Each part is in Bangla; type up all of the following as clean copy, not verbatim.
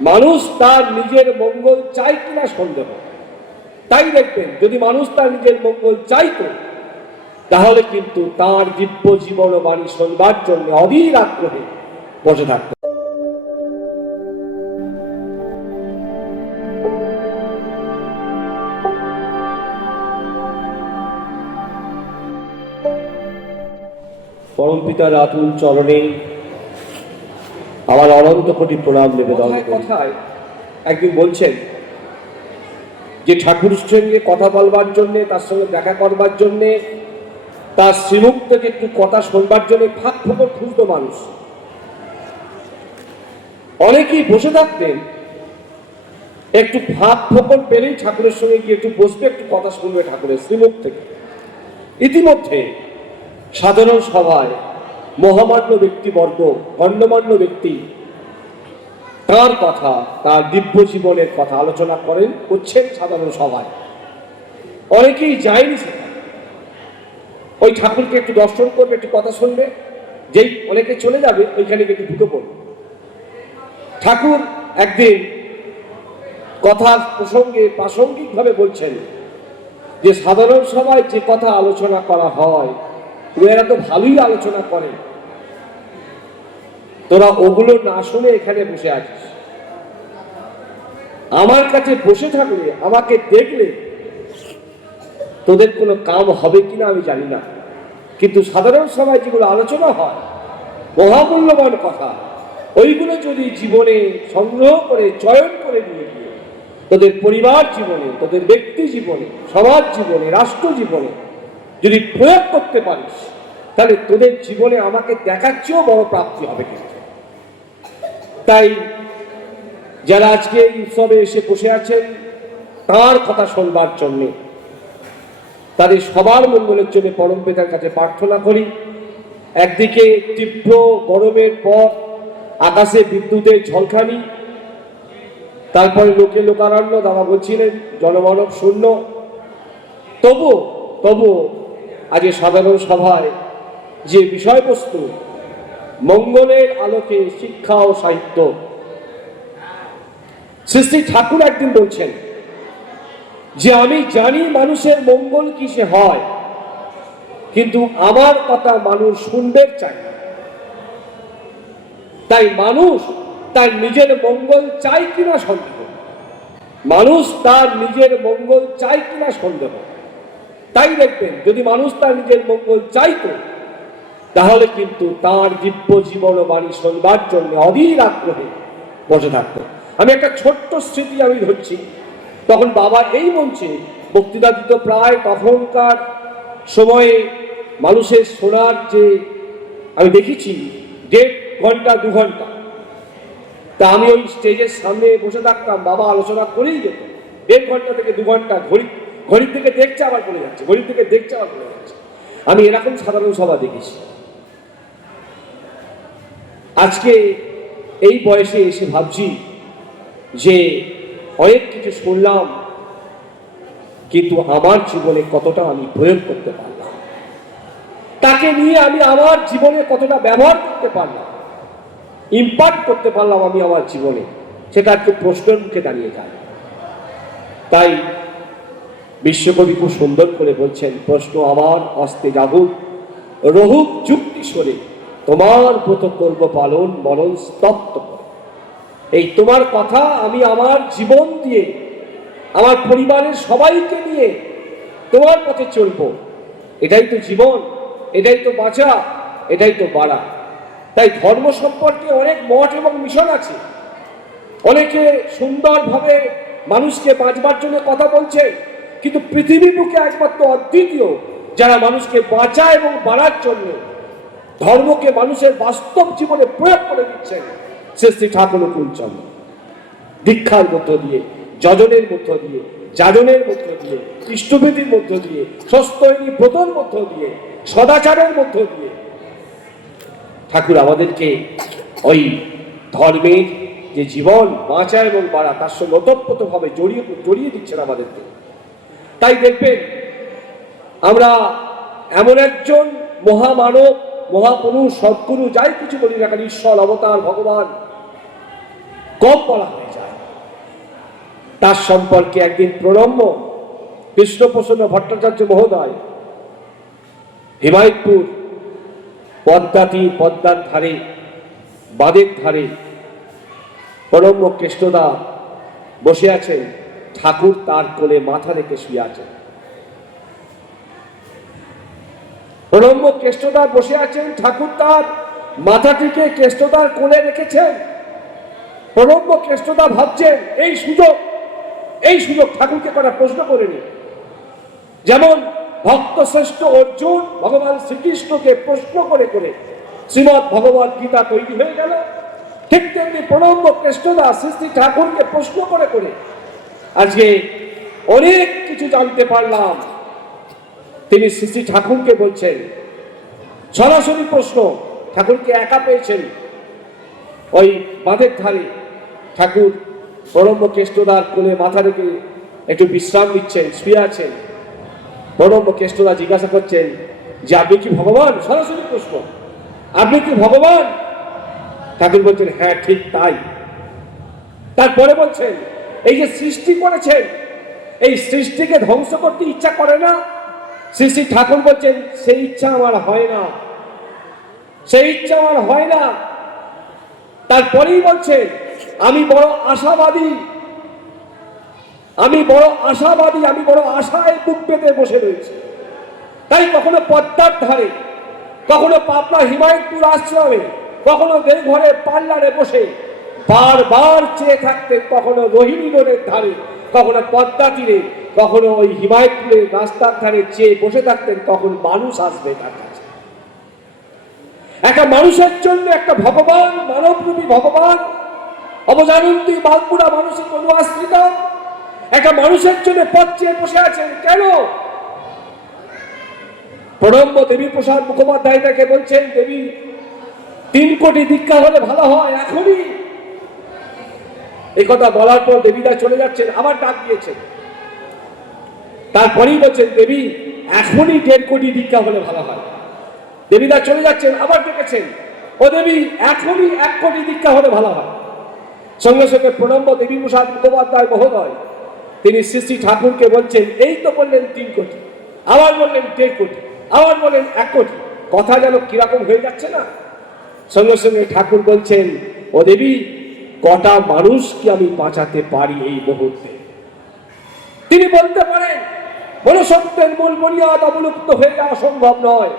মানুষ তার নিজের মঙ্গল চায় কিনা সন্দেহ। তাই দেখবেন যদি মানুষ তার নিজের মঙ্গল চাইতো তাহলে কিন্তু তার দিব্য জীবন ও বাণী শুনবার জন্য অধীর আগ্রহে বসে থাকত। পরম পিতার আতুল চরণে আমার অনন্ত কোটি প্রণাম নিবেদন। কথায় একদিন বলছেন যে ঠাকুরের সঙ্গে কথা বলবার জন্যে, তার সঙ্গে দেখা করবার জন্যে, তার শ্রীমুখ থেকে একটু কথা শুনবার জন্য ফাঁক ফোকর খুঁজত মানুষ। অনেকেই বসে থাকতেন, একটু ফাঁক ফোকর পেলেই ঠাকুরের সঙ্গে গিয়ে একটু বসবে, একটু কথা শুনবে ঠাকুরের শ্রীমুখ থেকে। ইতিমধ্যে সাধারণ সভায় মহামান্য ব্যক্তিবর্গ, গণ্যমান্য ব্যক্তি তার কথা, তার দিব্য জীবনের কথা আলোচনা করছেন সাধারণ সভায়। অনেকেই যায়নি সেখানে, ওই ঠাকুরকে একটু দর্শন করবে, একটু কথা শুনবে, যেই অনেকে চলে যাবে ওইখানে একটু ঢুকে পড়বে। ঠাকুর একদিন কথার প্রসঙ্গে প্রাসঙ্গিকভাবে বলছেন যে সাধারণ সভায় যে কথা আলোচনা করা হয় ওরা তো ভালোই আলোচনা করে, তোরা ওগুলো না শুনে এখানে বসে আছিস। আমার কাছে বসে থাকলে, আমাকে দেখলে তোদের কোনো কাম হবে কিনা আমি জানি না, কিন্তু সাধারণ সভায় যেগুলো আলোচনা হয় মহামূল্যবান কথা, ওইগুলো যদি জীবনে সংগ্রহ করে চয়ন করে নিয়ে গিয়ে তোদের পরিবার জীবনে, তোদের ব্যক্তি জীবনে, সমাজ জীবনে, রাষ্ট্র জীবনে যদি প্রয়োগ করতে পারিস তাহলে তোদের জীবনে আমাকে দেখার চেয়েও বড় প্রাপ্তি হবে। কিন্তু তাই যারা আজকে এই উৎসবে এসে বসে আছেন তাঁর কথা শুনবার জন্যে, তাদের সবার মঙ্গলের জন্য পরম পিতার কাছে প্রার্থনা করি। একদিকে তীব্র গরমের পর আকাশে বিদ্যুতের ঝলকানি, তারপরে লোকে লোকারণ্য, দাদা বলছিলেন জনমানব শূন্য, তবু আজ সাধারণ সভায় যে বিষয়বস্তু মঙ্গলের আলোকে শিক্ষা ও সাহিত্য, শ্রী ঠাকুর একদিন বলছেন যে আমি জানি মানুষের মঙ্গল কিসে হয়, কিন্তু আমার কথা মানুষ শুনবে চায় না। তাই মানুষ তার নিজের মঙ্গল চায় কিনা সন্দেহ, মানুষ তার নিজের মঙ্গল চায় কিনা সন্দেহ। তাই দেখবেন যদি মানুষ তার নিজের মঙ্গল চাইতো তাহলে কিন্তু তার দিব্য জীবন ও বাণী শুনবার জন্য অধীর আগ্রহে বসে থাকতো। আমি একটা ছোট্ট স্মৃতি আমি ধরছি, তখন বাবা এই মঞ্চে বক্তৃতা দিত, প্রায় তখনকার সময়ে মানুষের শোনার যে আমি দেখেছি 1.5 ঘন্টা 2 ঘন্টা, তা আমি ওই স্টেজের সামনে বসে থাকতাম, বাবা আলোচনা করেই যেত। 1.5 ঘন্টা থেকে 2 ঘন্টা ঘড়ির দিকে দেখছে আবার পড়ে যাচ্ছে, ঘড়ির দিকে দেখছে আবার পড়ে যাচ্ছে। আমি এরকম সাধারণ সভা দেখেছি। আজকে এই বয়সে এসে ভাবছি যে অনেক কিছু শুনলাম, কিন্তু আমার জীবনে কতটা আমি প্রয়োগ করতে পারলাম, তাকে নিয়ে আমি আমার জীবনে কতটা ব্যবহার করতে পারলাম, ইম্প্যাক্ট করতে পারলাম আমি আমার জীবনে, সেটা একটু প্রশ্নের মুখে দাঁড়িয়ে যায়। তাই বিশ্বকবি খুব সুন্দর করে বলছেন, প্রশ্ন আমার হস্তে জাগুক, রহুক যুক্তি সরে, তোমার ব্রত করব পালন মরণ স্তব্ধ করে। এই তোমার কথা আমি আমার জীবন দিয়ে, আমার পরিবারের সবাইকে নিয়ে তোমার পথে চলব। এটাই তো জীবন, এটাই তো বাঁচা, এটাই তো বাড়া। তাই ধর্ম সম্পর্কে অনেক মঠ এবং মিশন আছে, অনেকে সুন্দরভাবে মানুষকে বাঁচবার জন্য কথা বলছে, কিন্তু পৃথিবীর বুকে একমাত্র অদ্বিতীয় যারা মানুষকে বাঁচা এবং বাড়ার জন্য ধর্মকে মানুষের বাস্তব জীবনে প্রয়োগ করে দিচ্ছেন শ্রী ঠাকুর অনুকূলচন্দ্র। দীক্ষার মধ্য দিয়ে, যজনের মধ্য দিয়ে, যাজনের মধ্য দিয়ে, ইষ্টবিধির মধ্য দিয়ে, সস্তৈনী ব্রতর মধ্য দিয়ে, সদাচারের মধ্য দিয়ে ঠাকুর আমাদেরকে ওই ধর্মের যে জীবন বাঁচা এবং বাড়া তার সঙ্গে ওতপ্রোতভাবে জড়িয়ে দিচ্ছেন আমাদেরকে। তাই দেখবেন আমরা এমন একজন মহামানব, মহাপুরুষ, সদ্গুরু, যাই কিছু বলি না কেন, ঈশ্বর, অবতার, ভগবান কম বলা হয়েছে, তার সম্পর্কে একদিন প্রণম্য কৃষ্ণপ্রসন্ন ভট্টাচার্য মহোদয় হিমায়তপুর পদ্মার ধারে বাঁধের ধারে প্রণম্য কৃষ্ণদা বসে আছেন, ঠাকুর তার কোলে মাথা রেখে শুয়ে আছেন। প্রণম্য কৃষ্ণদা বসে আছেন, ঠাকুর তার মাথাটিকে কৃষ্ণদার কোলে রেখেছেন। প্রণম্য কৃষ্ণদা ভাবছেন এই সুযোগ ঠাকুরকে করা প্রশ্ন করেনি। যেমন ভক্ত শ্রেষ্ঠ অর্জুন ভগবান শ্রীকৃষ্ণকে প্রশ্ন করে করে শ্রীমৎ ভগবত গীতা তৈরি হয়ে গেল, ঠিক তেমনি প্রণম্য কৃষ্ণদা শ্রী শ্রী ঠাকুরকে প্রশ্ন করে করে আজকে অনেক কিছু জানতে পারলাম। তিনি শ্রী শ্রী ঠাকুরকে বলছেন, সরাসরি প্রশ্ন, ঠাকুরকে একা পেয়েছেন ওই বাঁধের ধারে। ঠাকুর প্রণম্য কৃষ্ণদার কোলে মাথা রেখে একটু বিশ্রাম নিচ্ছেন, শুয়ে আছেন। প্রণম্য কৃষ্ণদা জিজ্ঞাসা করছেন যে আপনি কি ভগবান? সরাসরি প্রশ্ন, আপনি কি ভগবান? ঠাকুর বলছেন হ্যাঁ ঠিক তাই। তারপরে বলছেন এই যে সৃষ্টি করেছেন, এই সৃষ্টিকে ধ্বংস করতে ইচ্ছা করে না? শ্রী শ্রী ঠাকুর বলছেন সেই ইচ্ছা আমার হয় না, সেই ইচ্ছা আমার হয় না। তারপরেই বলছেন আমি বড় আশাবাদী, আমি বড় আশায় বুক পেতে বসে রয়েছি। তাই কখনো পদ্মার ধারে, কখনো পাবনা হিমায়তপুর আশ্রমে, কখনো দেওঘরের পাল্লারে বসে বারবার চেয়ে থাকতেন, কখনো রোহিণী রোডের ধারে, কখনো পদ্মা তীরে, কখনো ওই হিমায়তপুরের রাস্তার ধারে চেয়ে বসে থাকতেন কখন মানুষ আসবে তার কাছে। একটা মানুষের জন্য একটা ভগবান, মানবরূপী ভগবান, অবজানন্তী বাঁকুড়া মানুষের কোনো আশ্রিতা একটা মানুষের জন্য পথ চেয়ে বসে আছেন কেন? প্রণম্য দেবী প্রসাদ মুখোপাধ্যায় তাকে বলছেন, দেবী 3 কোটি দীক্ষা হলে ভালো হয় এখনই। এই কথা বলার পর দেবীরা চলে যাচ্ছেন, আবার ডাক দিয়েছেন। তারপরেই বলছেন দেবী এখনই 1.5 কোটি দীক্ষা হলে ভালো হয়। দেবীরা চলে যাচ্ছেন, আবার ডেকেছেন, ও দেবী এখনই 1 কোটি দীক্ষা হলে ভালো হয়। সঙ্গে সঙ্গে প্রণম্য দেবী প্রসাদ মুখোপাধ্যায় মহোদয় তিনি শ্রী শ্রী ঠাকুরকে বলছেন, এই তো বললেন 3 কোটি, আবার বললেন 1.5 কোটি, আবার বললেন 1 কোটি, কথা যেন কিরকম হয়ে যাচ্ছে না। সঙ্গে সঙ্গে ঠাকুর বলছেন, ও দেবী কটা মানুষ কি আমি বাঁচাতে পারি এই মুহূর্তে? তিনি বলতে পারেন মনুষ্যত্বের মূল বুনিয়াদ অবলুপ্ত হয়ে যাওয়া সম্ভব নয়,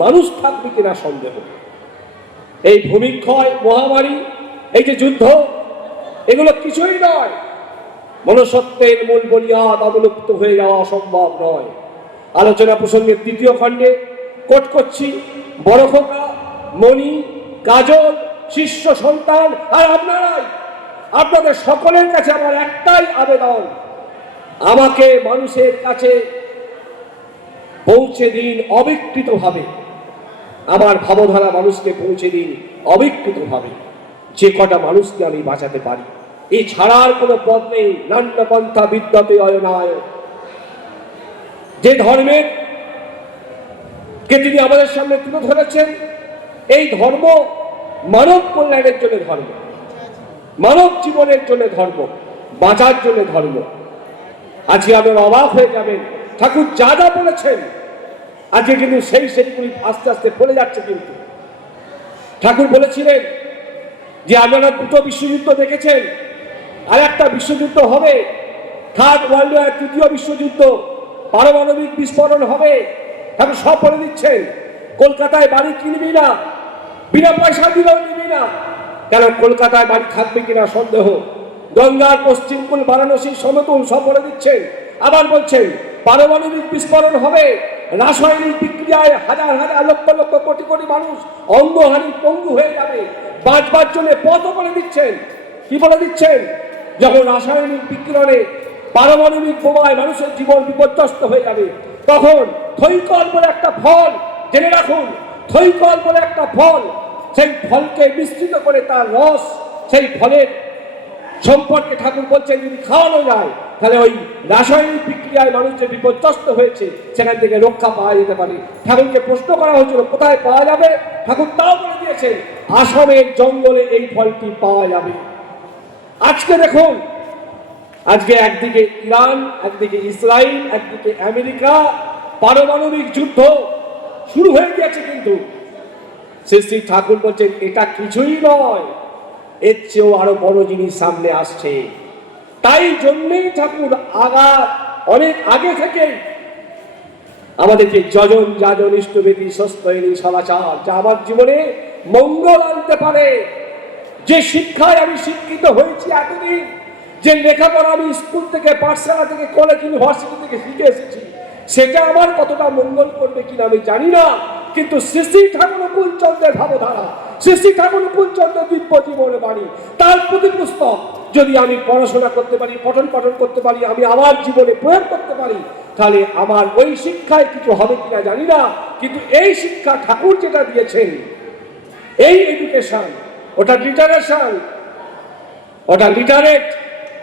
মানুষ থাকবে কিনা সন্দেহ। এই ভূমিক্ষয়, মহামারী, এই যে যুদ্ধ, এগুলো কিছুই নয়। মনুষ্যত্বের মূল বুনিয়াদ অবলুপ্ত হয়ে যাওয়া সম্ভব নয়। আলোচনা প্রসঙ্গের 3য় খণ্ডে কোট করছি, বড় খোকা, মণি, কাজল, শিষ্য সন্তান আর আপনারাই, আপনাদের সকলের কাছে আমার একটাই আবেদন, আমাকে মানুষের কাছে পৌঁছে দিন অবিকৃতভাবে, আমার ভাবধারা মানুষকে পৌঁছে দিন অবিকৃতভাবে। যে কটা মানুষকে আমি বাঁচাতে পারি, এই ছাড়ার কোনো পথ নেই। নান্যপন্থা বিদ্যতে অয়নায়, যে ধর্মের কে তিনি আমাদের সামনে তুলে ধরেছেন, এই ধর্ম মানব কল্যাণের জন্য ধর্ম, মানব জীবনের জন্য ধর্ম, বাঁচার জন্য ধর্ম। আজকে আপনারা অবাক হয়ে যাবেন, ঠাকুর যা যা বলেছেন আজকে কিন্তু সেইগুলি আস্তে আস্তে ফলে যাচ্ছে। কিন্তু ঠাকুর বলেছিলেন যে আপনারা 2টো বিশ্বযুদ্ধ দেখেছেন, আর একটা বিশ্বযুদ্ধ হবে, 3rd ওয়ার্ল্ড ওয়ার, 3য় বিশ্বযুদ্ধ, পারমাণবিক বিস্ফোরণ হবে। ঠাকুর সব বলে দিচ্ছেন। কলকাতায় বাড়ি কিনবি না, বিনা পয়সা দিলেও নিবি না, কেন কলকাতায় বাড়ি থাকবে কিনা সন্দেহ। গঙ্গার পশ্চিম কূল, বারাণসীর সমতুল, সব বলে দিচ্ছেন। আবার বলছেন পারমাণবিক বিস্ফোরণ হবে, রাসায়নিক বিক্রিয়ায় হাজার হাজার লক্ষ লক্ষ কোটি কোটি মানুষ অঙ্গহানি পঙ্গু হয়ে যাবে। বাঁচবার জন্য পথও বলে দিচ্ছেন। কি বলে দিচ্ছেন? যখন রাসায়নিক বিক্রিয়নে, পারমাণবিক বোমায় মানুষের জীবন বিপর্যস্ত হয়ে যাবে, তখন থৈকল বলে একটা ফল, জেনে রাখুন, থৈকল বলে একটা ফল, সেই ফলকে মিশ্রিত করে তার রস, সেই ফলের সম্পর্কে ঠাকুর বলছেন যদি খাওয়ানো যায় তাহলে ওই রাসায়নিক বিক্রিয়ায় মানুষ যে বিপর্যস্ত হয়েছে সেখান থেকে রক্ষা পাওয়া যেতে পারে। ঠাকুরকে প্রশ্ন করা হয়েছিল কোথায় পাওয়া যাবে, ঠাকুর তাও বলে দিয়েছেন আসামের জঙ্গলে এই ফলটি পাওয়া যাবে। আজকে দেখুন আজকে একদিকে ইরান, একদিকে ইসরায়েল, একদিকে আমেরিকা, পারমাণবিক যুদ্ধ শুরু হয়ে গেছে। কিন্তু শ্রী শ্রী ঠাকুর বলছেন এটা কিছুই নয়, এর চেয়েও আরো বড় জিনিস সামনে আসছে। তাই জন্যই ঠাকুর অনেক আগে থেকে আমাদেরকে যজন যাজন ইষ্টবেদী সস্তয়নী সদাচার, যা আমার জীবনে মঙ্গল আনতে পারে, যে শিক্ষায় আমি শিক্ষিত হয়েছি এতদিন, যে লেখাপড়া আমি স্কুল থেকে, পাঠশালা থেকে, কলেজ, ইউনিভার্সিটি থেকে শিখে এসেছি, সেটা আমার কতটা মঙ্গল করবে কিনা আমি জানি না। কিন্তু শ্রী শ্রী ঠাকুর কুলচন্দ্রের ভাবধারা, শ্রী শ্রী ঠাকুর কুলচন্দ্রের দিব্য জীবনের বাণী, তার প্রতি পুস্তক যদি আমি পড়াশোনা করতে পারি, পঠন করতে পারি, আমি আমার জীবনে প্রয়োগ করতে পারি, তাহলে আমার ওই শিক্ষায় কিছু হবে কিনা জানি না। কিন্তু এই শিক্ষা ঠাকুর যেটা দিয়েছেন, এই এডুকেশন, ওটা লিটারেশন, ওটা লিটারেট,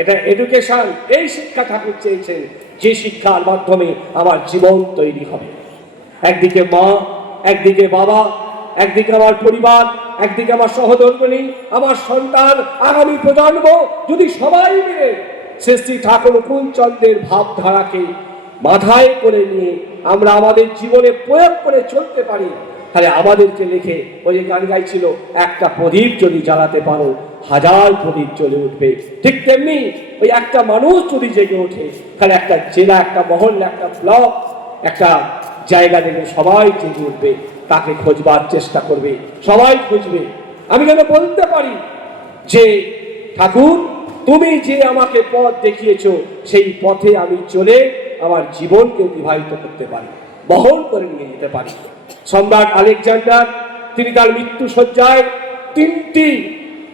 এটা এডুকেশন, এই শিক্ষা ঠাকুর চেয়েছেন, যে শিক্ষার মাধ্যমে আমার জীবন তৈরি হবে। একদিকে মা, একদিকে বাবা, একদিকে আমার পরিবার, একদিকে আমার সহধর্মিণী, আমার সন্তান, আগামী প্রজন্ম, যদি সবাই মিলে শ্রী ঠাকুর কুলচন্দ্রের ভাবধারাকে মাথায় করে নিয়ে আমরা আমাদের জীবনে প্রয়োগ করে চলতে পারি, তাহলে আমাদেরকে লিখে ওই যে গান গাইছিল, একটা প্রদীপ যদি জ্বালাতে পারো হাজার প্রদীপ জ্বলে উঠবে। ঠিক তেমনি ওই একটা মানুষ যদি জেগে ওঠে, তাহলে একটা জেলা, একটা মহল্লা, একটা ব্লক, একটা জায়গা থেকে সবাই জেগে উঠবে, তাকে খোঁজবার চেষ্টা করবে, সবাই খুঁজবে। আমি যেন বলতে পারি যে ঠাকুর তুমি যে আমাকে পথ দেখিয়েছো, সেই পথে আমি চলে আমার জীবনকে অতিবাহিত করতে পারি, বহন করে নিয়ে যেতে পারি। সম্রাট আলেকজান্ডার তিনি তার মৃত্যু শয্যায় 3টি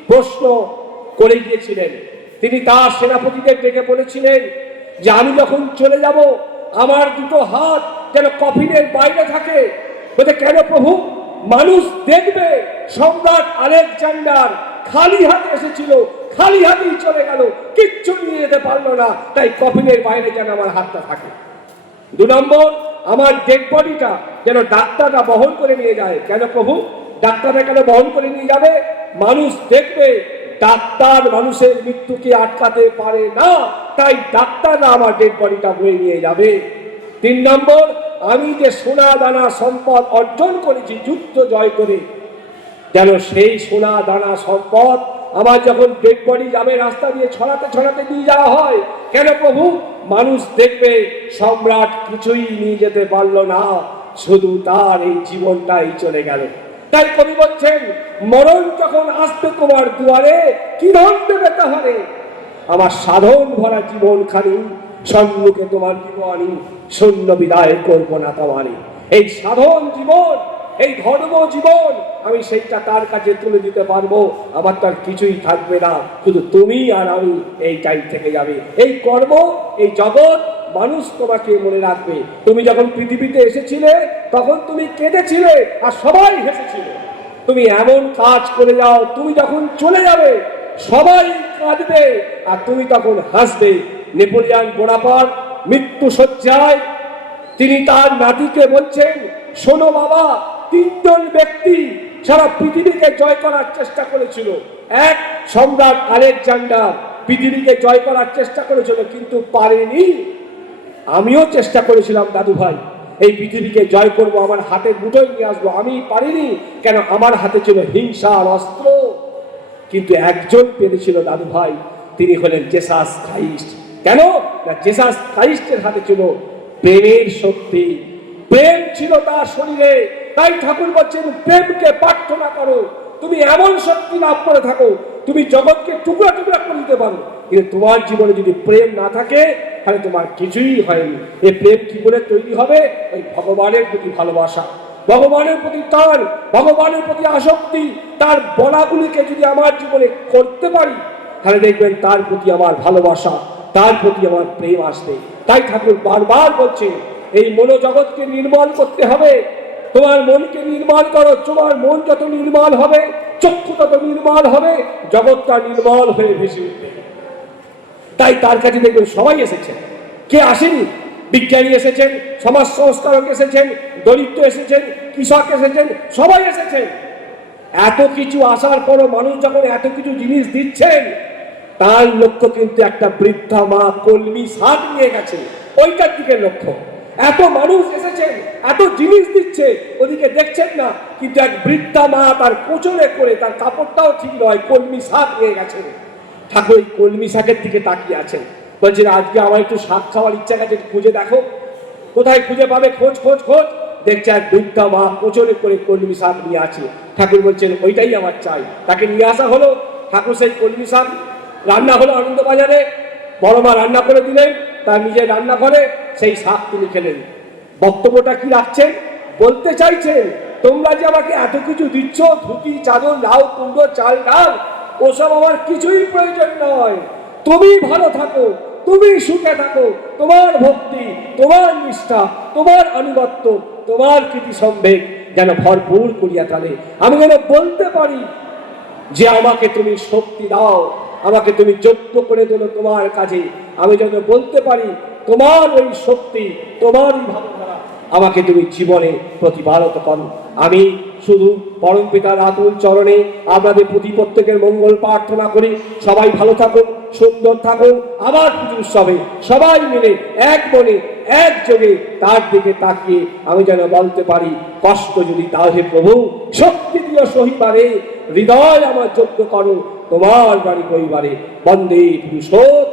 প্রশ্ন করে গিয়েছিলেন। তিনি তার সেনাপতিদের ডেকে বলেছিলেন যে আমি যখন চলে যাব আমার দুটো হাত যেন কফিনের বাইরে থাকে। বলে কেন প্রভু? মানুষ দেখবে সম্রাট আলেকজান্ডার খালি হাতে এসেছিল, খালি হাতেই চলে গেল, কিচ্ছু নিয়ে যেতে পারলো না, তাই কফিনের বাইরে যেন আমার হাতটা থাকে। 2 নম্বর, আমার ডেড বডিটা যেন ডাক্তাররা বহন করে নিয়ে যায়। কেন প্রভু? ডাক্তাররা কেন বহন করে নিয়ে যাবে? মানুষ দেখবে ডাক্তার মানুষের মৃত্যুকে আটকাতে পারে না, তাই ডাক্তাররা আমার ডেড বডিটা বয়ে নিয়ে যাবে। 3 নম্বর, আমি যে সোনা দানা সম্পদ অর্জন করেছি যুদ্ধ জয় করে, যেন সেই সোনা দানা সম্পদ আমার যখন ডেড বডি যাবে রাস্তা দিয়ে ছড়াতে ছড়াতে নিয়ে যাওয়া হয়। কেন প্রভু? মানুষ দেখবে সম্রাট কিছুই নিয়ে যেতে পারলো না, শুধু তার এই জীবনটাই চলে গেল। তাই কবি বলছেন, মরণ যখন আসবে তোমার দুয়ারে, কি ধন দেবে তাহলে? আমার সাধন ভরা জীবন খানি, সম্মুখে তোমার জীবনী, শূন্য বিদায় করবো না তোমারে। এই সাধন জীবন, এই ধর্ম জীবন, আমি সেইটা তার কাছে তুলে দিতে পারবো। আমার তার কিছুই থাকবে না, শুধু তুমি আর আমি, এইটাই থেকে যাবে। এই কর্ম, এই জগৎ, মানুষ তোমাকে মনে রাখবে। তুমি যখন পৃথিবীতে এসেছিলে তখন তুমি কেঁদেছিলে আর সবাই হেসেছিল। তুমি এমন কাজ করে যাও, তুমি যখন চলে যাবে সবাই কাঁদবে আর তুমি তখন হাসবে। নেপোলিয়ান বোনাপার্ট মৃত্যু শয্যায় তিনি তার নাতিকে বলছেন, শোনো বাবা, 3 জন ব্যক্তি সারা পৃথিবীকে জয় করার চেষ্টা করেছিল। এক, সম্রাট আলেকজান্ডার পৃথিবীকে জয় করার চেষ্টা করেছিল কিন্তু পারেনি। আমিও চেষ্টা করেছিলাম দাদু ভাই, এই পৃথিবীকে জয় করব, আমার হাতের মুঠোয় নিয়ে আসবো, আমি পারিনি। কেন? আমার হাতে ছিল হিংসার অস্ত্র। কিন্তু একজন পেরেছিল দাদু ভাই, তিনি হলেন জেসাস ক্রাইস্ট। কেন না? জেসাস ক্রাইস্টের হাতে ছিল প্রেমের শক্তি, প্রেম ছিল তার শরীরে। তাই ঠাকুর বলছেন, প্রেমকে প্রার্থনা করো, তুমি এমন শক্তি লাভ করে থাকো, তুমি জগৎকে টুকরা টুকরা করে দিতে পারো। কিন্তু তোমার জীবনে যদি প্রেম না থাকে, তাহলে তোমার কিছুই হয়নি। এই প্রেম কি করে তৈরি হবে? ওই ভগবানের প্রতি ভালোবাসা, ভগবানের প্রতি টান, ভগবানের প্রতি আসক্তি, তার বলাগুলিকে যদি আমার জীবনে করতে পারি, তাহলে দেখবেন তার প্রতি আমার ভালোবাসা, তার প্রতি আমার প্রেম আসবে। তাই ঠাকুর বারবার বলছে, এই মনোজগৎকে নির্মল করতে হবে। তোমার মনকে নির্মল করো, তোমার মন যত নির্মল হবে, চক্ষু তত নির্মল হবে, জগৎটা নির্মল হয়ে ভেসে উঠবে। তাই তার কাছে দেখবেন সবাই এসেছেন। কে আসেনি? বিজ্ঞানী এসেছেন, সমাজ সংস্কারক এসেছেন, দরিদ্র এসেছেন, কৃষক এসেছেন, সবাই এসেছেন। এত কিছু আসার পরও মানুষ যখন এত কিছু জিনিস দিচ্ছেন, তার লক্ষ্য কিন্তু একটা বৃদ্ধা মা কলমি শাক নিয়ে গেছে, ওইটার দিকে লক্ষ্য। এত মানুষ এসেছেন, এত জিনিস দিচ্ছে, ওদিকে দেখছেন না, কিন্তু এক বৃদ্ধা মা তার কোচরে করে, তার কাপড়টাও ঠিক নয়, কলমি শাক নিয়ে গেছেন। ঠাকুর ওই কলমি শাকের দিকে তাকিয়ে আছেন, বলছেন আজকে আমার একটু শাক খাওয়ার ইচ্ছা গেছে, খুঁজে দেখো কোথায় খুঁজে পাবে, খোঁজ খোঁজ খোঁজ। দেখছে এক বৃদ্ধা মা কোচরে করে কলমি শাক নিয়ে আছে। ঠাকুর বলছেন ওইটাই আমার চাই। তাকে নিয়ে আসা হলো। ঠাকুর সেই কলমি শাক রান্না হলো আনন্দবাজারে, বড় মা রান্না করে দিলেন, তার নিজের রান্না করে সেই শাক তিনি খেলেন। বক্তব্যটা কি রাখছেন? বলতে চাইছেন তোমরা যে আমাকে এত কিছু দিচ্ছ, ধুতি চাদর লাউ কুমড়ো চাল ডাল, ওসব আমার কিছুই প্রয়োজন নয়। তুমি ভালো থাকো, তুমি সুখে থাকো, তোমার ভক্তি, তোমার নিষ্ঠা, তোমার আনুগত্য, তোমার কৃতি সম্ভেদ যেন ভরপুর করিয়া তালে আমি যেন বলতে পারি যে আমাকে তুমি শক্তি দাও, আমাকে তুমি যোগ্য করে দিল তোমার কাজে। আমি যেন বলতে পারি তোমার ওই শক্তি, তোমারই ভাবনা আমাকে তুমি জীবনে প্রতিপালিত করো। আমি শুধু পরম পিতার আতুল চরণে আপনাদের প্রতি প্রত্যেকের মঙ্গল প্রার্থনা করি। সবাই ভালো থাকুন, সুন্দর থাকুন। আবার পুজোর উৎসবে সবাই মিলে এক মনে একযোগে তার দিকে তাকিয়ে আমি যেন বলতে পারি, কষ্ট যদি দাও হে প্রভু, শক্তি দিও সহিবারে, হৃদয় আমার যোগ্য করো তোমার বাড়ি পরিবারে। বন্দে পুরুষোত্তম।